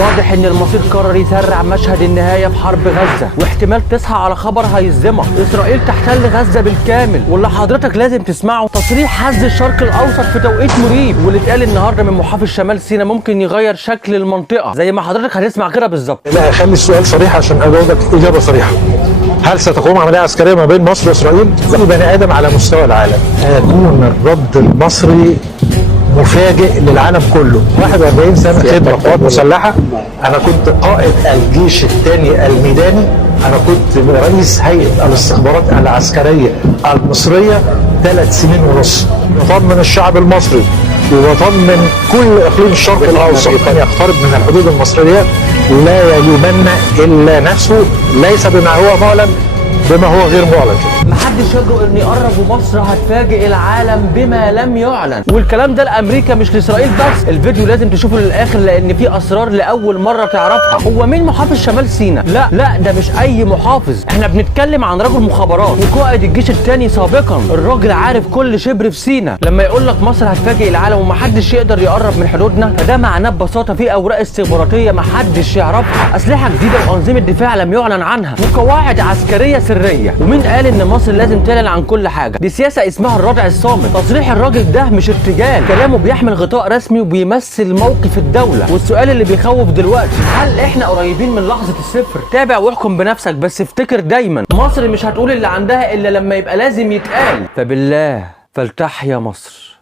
واضح ان المصير قرر يسرع مشهد النهايه في حرب غزه، واحتمال تصحى على خبر هيصدمك. اسرائيل تحتل غزه بالكامل، واللي حضرتك لازم تسمعه تصريح هز الشرق الاوسط في توقيت مريب، واللي اتقال النهارده من محافظ شمال سيناء ممكن يغير شكل المنطقه زي ما حضرتك هتسمع كده بالظبط. لا، خلي السؤال صريح عشان اجاوبك اجابه صريحه. هل ستقوم عمليه عسكريه ما بين مصر واسرائيل؟ كل بني ادم على مستوى العالم هيكون الرد المصري مفاجئ للعالم كله. 41 سنه خدمه قوات مسلحه، انا كنت قائد الجيش الثاني الميداني، انا كنت رئيس هيئه الاستخبارات العسكريه المصريه 3 سنين ونص. بطمن الشعب المصري وبطمن كل اقليم الشرق الاوسط ان يقترب من الحدود المصريه لا يلومن الا نفسه، ليس بما هو معلن بما هو غير معلن. محدش يجرؤ ان يقرب، ومصر هتفاجئ العالم بما لم يعلن، والكلام ده لامريكا مش لاسرائيل بس. الفيديو لازم تشوفه للاخر لان فيه اسرار لاول مره تعرفها. هو مين محافظ شمال سيناء؟ لا ده مش اي محافظ، احنا بنتكلم عن رجل مخابرات وقائد الجيش الثاني سابقا. الراجل عارف كل شبر في سيناء. لما يقول لك مصر هتفاجئ العالم ومحدش يقدر يقرب من حدودنا، فده معناه ببساطه في اوراق استخباراتيه محدش يعرفها، اسلحه جديده وانظمه دفاع لم يعلن عنها، وقواعد عسكريه سريه. ومين قال ان مصر لازم تعلن عن كل حاجه؟ دي سياسه اسمها الردع الصامت. تصريح الراجل ده مش ارتجال، كلامه بيحمل غطاء رسمي وبيمثل موقف الدوله. والسؤال اللي بيخوف دلوقتي، هل احنا قريبين من لحظه الصفر؟ تابع واحكم بنفسك، بس افتكر دايما مصر مش هتقول اللي عندها الا لما يبقى لازم يتقال. فبالله فلتحيا مصر.